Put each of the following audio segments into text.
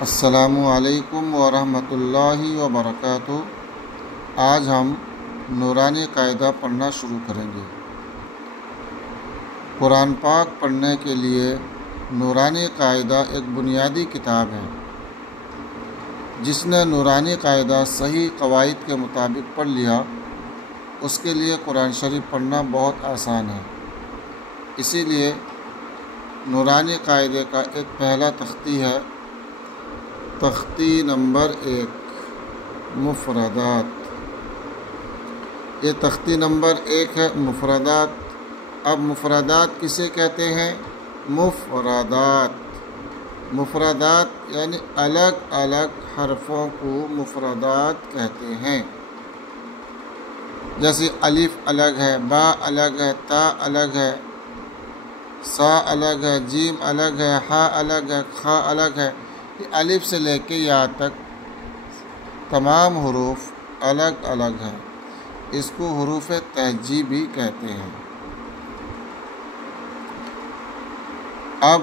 السلام علیکم ورحمۃ اللہ وبرکاتہ۔ آج ہم نورانی قاعدہ پڑھنا شروع کریں گے۔ قرآن پاک پڑھنے کے لیے نورانی قاعدہ ایک بنیادی کتاب ہے۔ جس نے نورانی قاعدہ صحیح قواعد کے مطابق پڑھ لیا، اس کے لیے قرآن شریف پڑھنا بہت آسان ہے۔ اسی لیے نورانی قاعدے کا ایک پہلا تختی ہے، تختی نمبر 1، مفردات۔ یہ تختی نمبر 1 ہے، مفردات۔ اب مفردات کسے کہتے ہیں؟ مفردات یعنی الگ الگ حرفوں کو مفردات کہتے ہیں۔ جیسے الف الگ ہے، با الگ ہے، تا الگ ہے، سا الگ ہے، جیم الگ ہے، ہا الگ ہے، خا الگ ہے۔ الف سے لے کے یا تک تمام حروف الگ الگ ہیں۔ اس کو حروف تہجی بھی کہتے ہیں۔ اب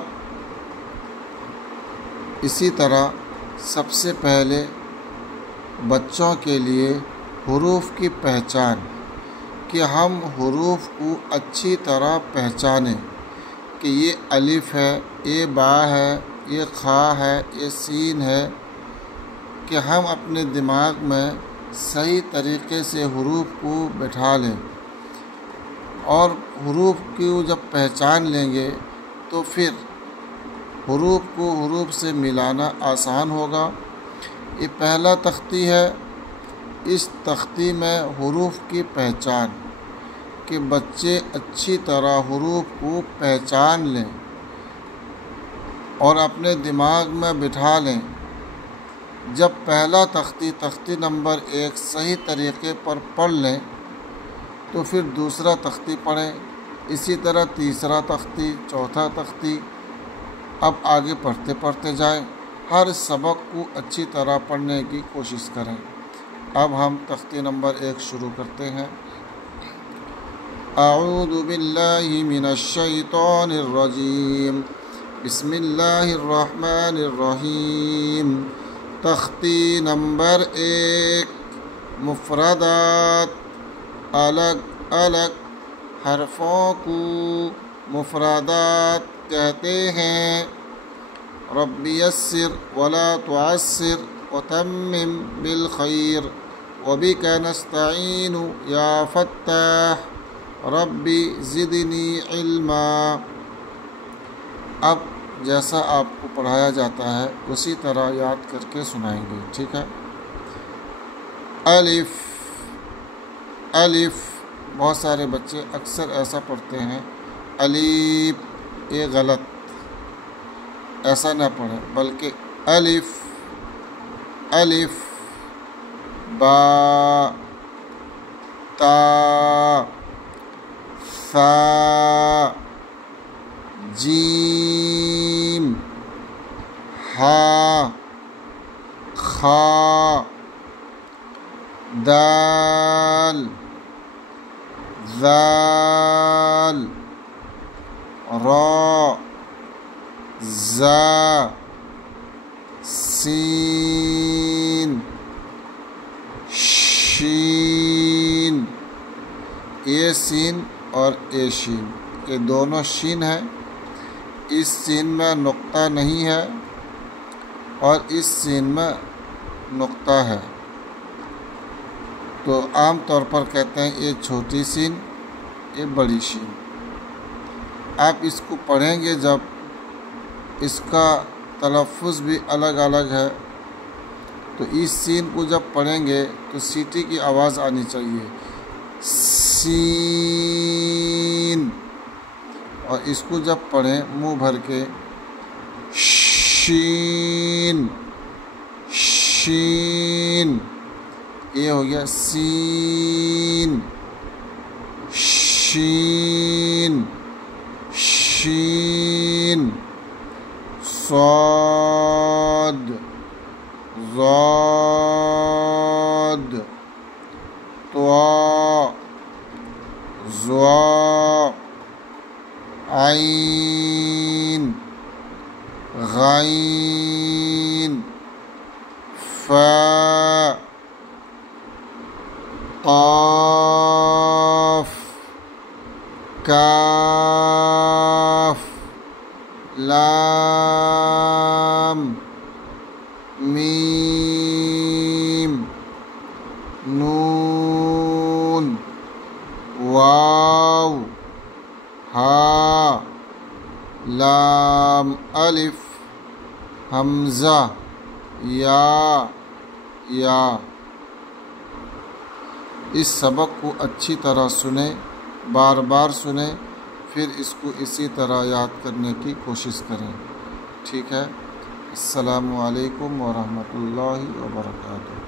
اسی طرح سب سے پہلے بچوں کے لیے حروف کی پہچان، کہ ہم حروف کو اچھی طرح پہچانیں کہ یہ الف ہے، یہ با ہے، یہ خا ہے، یہ سین ہے، کہ ہم اپنے دماغ میں صحیح طریقے سے حروف کو بٹھا لیں۔ اور حروف کو جب پہچان لیں گے تو پھر حروف کو حروف سے ملانا آسان ہوگا۔ یہ پہلا تختی ہے۔ اس تختی میں حروف کی پہچان، کہ بچے اچھی طرح حروف کو پہچان لیں اور اپنے دماغ میں بٹھا لیں۔ جب پہلا تختی نمبر 1 صحیح طریقے پر پڑھ لیں تو پھر دوسرا تختی پڑھیں، اسی طرح تیسرا تختی، چوتھا تختی، اب آگے پڑھتے جائیں۔ ہر سبق کو اچھی طرح پڑھنے کی کوشش کریں۔ اب ہم تختی نمبر 1 شروع کرتے ہیں۔ اعوذ باللہ من الشیطان الرجیم، بسم اللہ الرحمن الرحیم۔ تختی نمبر 1، مفردات۔ الگ الگ حرفوں کو مفردات کہتے ہیں۔ رب یسر ولا تعسر وتمم بالخیر وبک نستعین یا فتاح رب زدنی علما۔ اب جیسا آپ کو پڑھایا جاتا ہے اسی طرح یاد کر کے سنائیں گے، ٹھیک ہے؟ الف الف، بہت سارے بچے اکثر ایسا پڑھتے ہیں الف، یہ غلط، ایسا نہ پڑھیں، بلکہ الف الف، با، تا، ثا، جیم، ہا، خا، دال، ذال، را، زا، سین، شین۔ یہ سین اور اے شین، یہ دونوں شین ہیں۔ اس سین میں نقطہ نہیں ہے اور اس سین میں نقطہ ہے، تو عام طور پر کہتے ہیں یہ چھوٹی سین، یہ بڑی شین۔ آپ اس کو پڑھیں گے جب اس کا تلفظ بھی الگ الگ ہے، تو اس سین کو جب پڑھیں گے تو سیٹی کی آواز آنی چاہیے، سین۔ اور اس کو جب پڑھیں منہ بھر کے، شین شین، یہ ہو گیا سین، شین شین، صاد، ضاد، طا، ظا، عین، غین، فا قاف کاف لام میم نون واو ہا لام الف حمزہ یا اس سبق کو اچھی طرح سنیں، بار بار سنیں، پھر اس کو اسی طرح یاد کرنے کی کوشش کریں. ٹھیک ہے. السلام علیکم ورحمۃ اللہ وبرکاتہ.